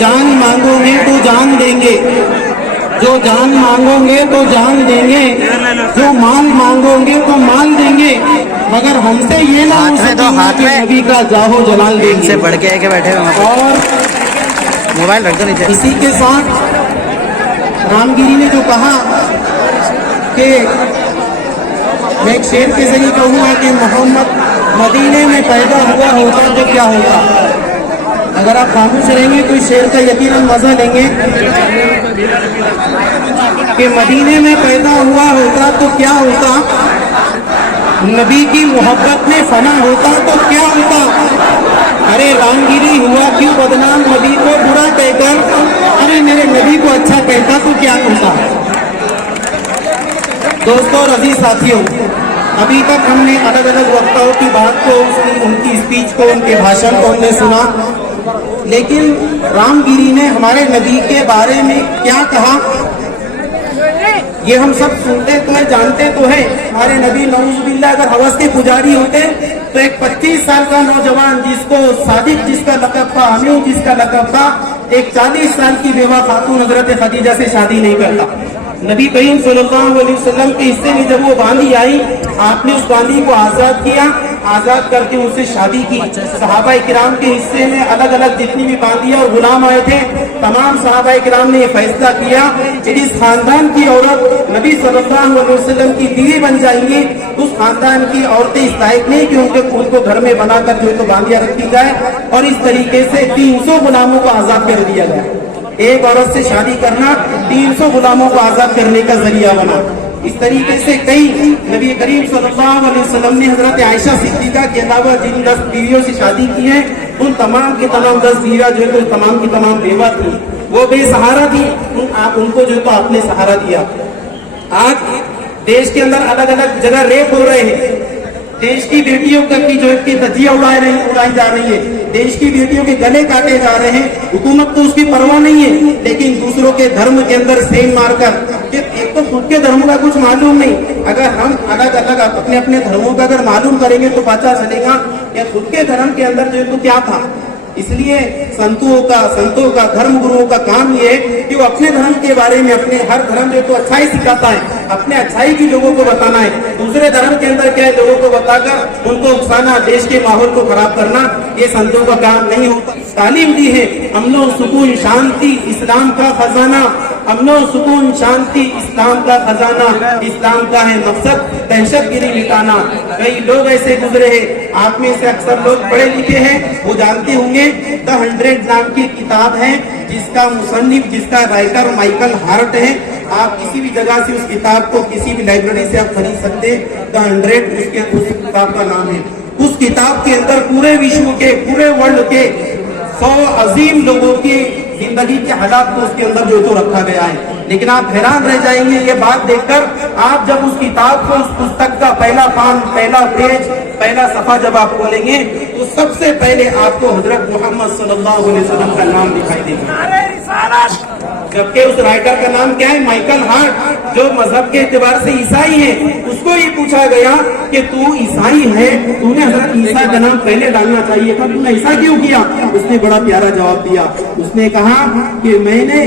जान मांगोगे तो जान देंगे, जो जान मांगोगे तो जान देंगे, जो माल मांगोगे तो माल देंगे, मगर हमसे ये ना हो सकेगा कि नबी का जाहो जलाल देंगे। से बढ़ के आके बैठे हुए और मोबाइल रख दो नीचे। इसी के साथ रामगिरी ने जो कहा कि मैं एक शेर के जरिए कहूँगा कि मोहम्मद मदीने में पैदा हुआ होता तो क्या होता। अगर आप खामोश रहेंगे तो इस शेर का यकीनन मजा लेंगे कि मदीने में पैदा हुआ होता तो क्या होता, नबी की मोहब्बत में फना होता तो क्या होता। अरे रामगिरी हुआ क्यों बदनाम नबी को बुरा कहकर, अरे मेरे नबी को अच्छा कहता तो क्या होता। दोस्तों और अजीज साथियों, अभी तक हमने अलग अलग वक्ताओं की बात को, उनकी स्पीच को, उनके भाषण को हमने सुना, लेकिन रामगिरी ने हमारे नबी के बारे में क्या कहा ये हम सब सुनते तो है, जानते तो है। हमारे नबी नऊजुबिल्लाह अगर हवस के पुजारी होते तो एक 25 साल का नौजवान जिसको सादिक जिसका लक़ब था, अमीन जिसका लक़ब था, एक 40 साल की बेवा खातून हजरत खदीजा से शादी नहीं करता। नबी करीम सल्लल्लाहु अलैहि वसल्लम के हिस्से में जब वो बांदी आई, आपने उस बांदी को आजाद किया, आजाद करके उससे शादी की। सहाबा किराम के हिस्से में अलग अलग जितनी भी बांदियां और गुलाम आए थे, तमाम सहाबा किराम ने ये फैसला किया कि जिस खानदान की औरत नबी सल्लल्लाहु अलैहि वसल्लम की बीवी बन जाएंगी, उस खानदान की औरतें इस लायक नहीं कि उनको घर में बनाकर जो तो बांदियां रखी जाए। और इस तरीके से 300 गुलामों को आजाद कर दिया गया। एक औरत से शादी करना 300 गुलामों को आजाद करने का जरिया बना। इस तरीके से कई नबी करीम सल्लल्लाहु अलैहि वसल्लम ने हजरत आयशा सिद्दीका के अलावा जिन 10 बीवियों से शादी की है, उन तमाम की तमाम 10 बीवियां जो है तो तमाम की तमाम बेवा थी, वो बेसहारा थी, उनको जो तो आपने सहारा दिया। आज देश के अंदर अलग अलग जगह रेप हो रहे हैं, देश की बेटियों की जो है धज्जियां उड़ाई जा रही है, देश की बेटियों के गले काटे जा रहे हैं। हुकूमत को उसकी परवाह नहीं है, लेकिन दूसरों के धर्म के अंदर सेन मारकर, एक तो खुद के धर्म का कुछ मालूम नहीं। अगर हम अलग अलग अपने अपने धर्मों का अगर मालूम करेंगे तो पता चलेगा कि खुद के धर्म के अंदर जो तो क्या था। इसलिए संतों का धर्म गुरुओं का काम ये है कि वो अपने धर्म के बारे में, अपने हर धर्म जो तो अच्छाई सिखाता है, अपने अच्छाई की लोगों को बताना है। दूसरे धर्म के अंदर क्या है, लोगों को बताकर उनको उकसाना, देश के माहौल को खराब करना, ये संतों का काम नहीं होता। तालीम दी है अमन सुकून शांति इस्लाम का खजाना, अमन सुकून शांति इस्लाम का खजाना, इस्लाम का है मकसद दहशतगिरी मिटाना। कई लोग ऐसे गुजरे हैं, आप में से अक्सर लोग पढ़े लिखे हैं, वो जानते होंगे द 100 नाम की किताब है, जिसका मुसन्निफ, जिसका राइटर माइकल हार्ट है। आप किसी भी जगह से उस किताब को, किसी भी लाइब्रेरी से आप खरीद सकते हैं। द 100 उस किताब का नाम है। उस किताब के अंदर पूरे विश्व के, पूरे वर्ल्ड के 100 अजीम लोगों की जिंदगी के हालात को उसके अंदर जो तो रखा गया है। लेकिन आप हैरान रह जाएंगे ये बात देखकर, आप जब उस किताब को, उस पुस्तक का पहला पान, पहला पेज, पहला सफा जब आप खोलेंगे तो सबसे पहले आपको हजरत मोहम्मद सल्लल्लाहु अलैहि वसल्लम का नाम दिखाई देगा। जबकि उस राइटर का नाम क्या है, माइकल हार्ट, जो मजहब के एतबार से ईसाई है। उसको ये पूछा गया कि तू ईसाई है, तूने हजरत ईसा का नाम पहले डालना चाहिए था, तूने ऐसा क्यों किया? उसने बड़ा प्यारा जवाब दिया। उसने कहा कि मैंने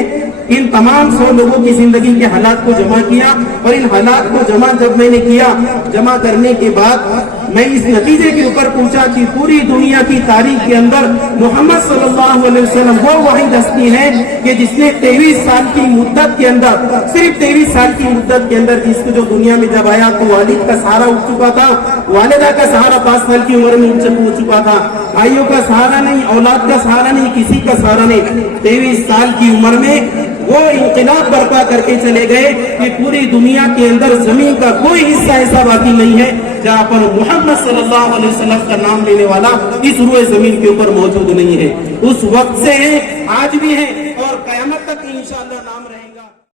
इन तमाम 100 लोगों की जिंदगी के हालात को जमा किया, और इन हालात को जब मैंने किया, जमा करने के बाद मैं इस नतीजे के ऊपर पहुंचा कि पूरी दुनिया की तारीख के अंदर मोहम्मद सल्लल्लाहु अलैहि वसल्लम वो वाहिद हस्ती है कि जिसने 23 साल की मुद्दत के अंदर, सिर्फ 23 साल की मुद्दत के अंदर, जिसको जो दुनिया में जब आया तो वालिद का सहारा उठ चुका था, वालिदा का सहारा 5 साल की उम्र में उठ चुका था, भाइयों का सहारा नहीं, औलाद का सहारा नहीं, किसी का सहारा नहीं। 23 साल की उम्र में वो इंक़िलाब बर्पा करके चले गए कि पूरी दुनिया के अंदर जमीन का कोई हिस्सा ऐसा बाकी नहीं है जहाँ पर मोहम्मद सल्लल्लाहु अलैहि वसल्लम का नाम लेने वाला इस रूए जमीन के ऊपर मौजूद नहीं है। उस वक्त से है, आज भी है।